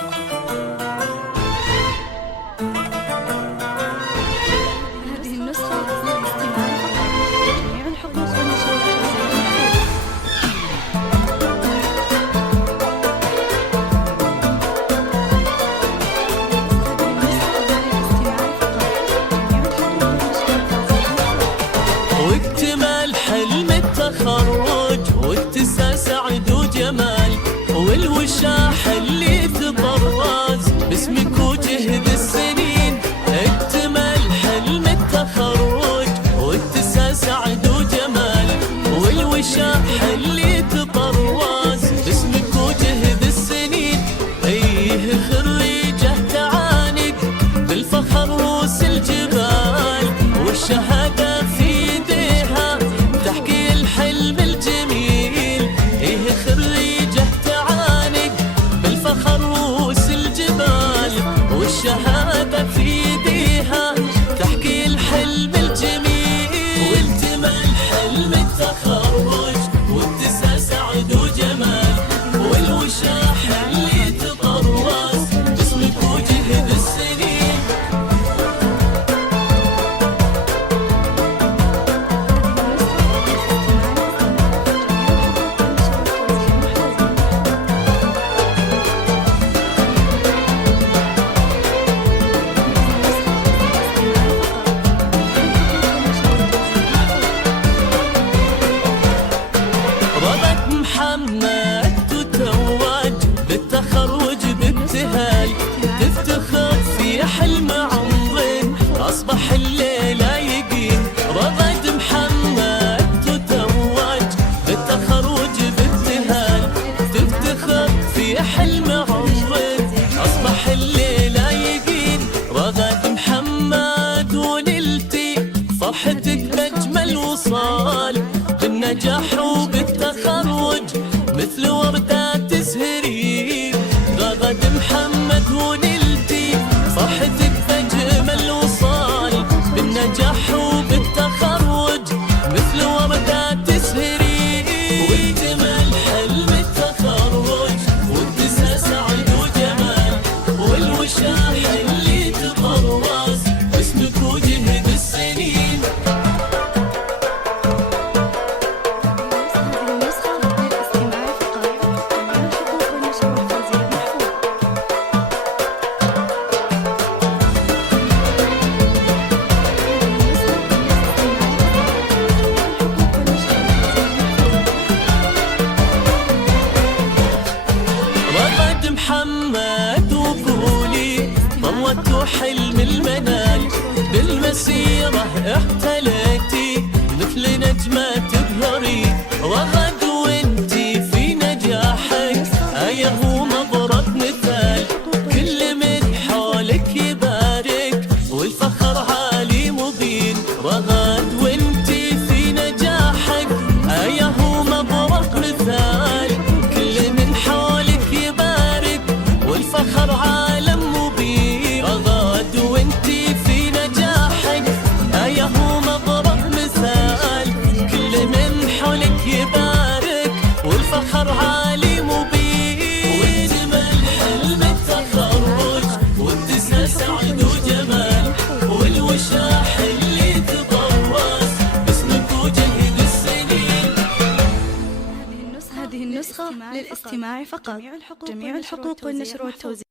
هذه النسخة للاستماع فقط. جميع الحقوق والنشرات واكتمال حلم التخرج واكتسى سعد وجمال والوشاح اللي تطرز باسمك وجهد السنين. اكتمال حلم التخرج واكتسى سعد وجمال والوشاح اللي تطرز باسمك وجهد السنين. ايه خريجه تعانق بالفخر روس الجبال والشهاده في ايديها تحكي الحلم الجميل. ايه خريجه تعانق بالفخر روس الجبال والشهاده في ايديها تحكي الحلم الجميل. والتمال حلم التخرج واتسى سعد وجمال والوشاح اللي تطرز باسمك وجهد السنين. رضت محمد تتوج بالتخرج بابتهال تفتخر في حلم عمري أصبح الليلة يقين. رضت محمد تتوج بالتخرج بابتهال تفتخر في حلم عمري أصبح الليلة يقين. رضت محمد ونلتي فرحتك بأجمل وصال بالنجاح وبالتخرج مثل وردة تزهري. رغد محمد ونلتي فرحتك بأجمل وصال بالنجاح وبالتخرج مثل وردة تزهري. واكتمال حلم التخرج واتسى سعد وجمال والوشاح اللي تطرز باسمك وجهد السنين. رغد محمد وقولي ضوت حلم المنال بالمسيرة احتليتي مثل نجمة تبهري. رغد وانتي في نجاحك آية ومضرب مثال كل من حولك يبارك والفخر عالي مبين. رغد وانتي في نجاحك آية ومضرب مثال كل من حولك يبارك والفخر عالم مبين. رغد وانتي في نجاحك آية ومضرب مثال كل من حولك يبارك والفخر عالي مبين. واكتمال حلم التخرج واتسى سعد وجمال والوشاح اللي تطرز باسمك وجهد السنين. هذه النسخة للاستماع فقط. جميع الحقوق والنشر والتوزيع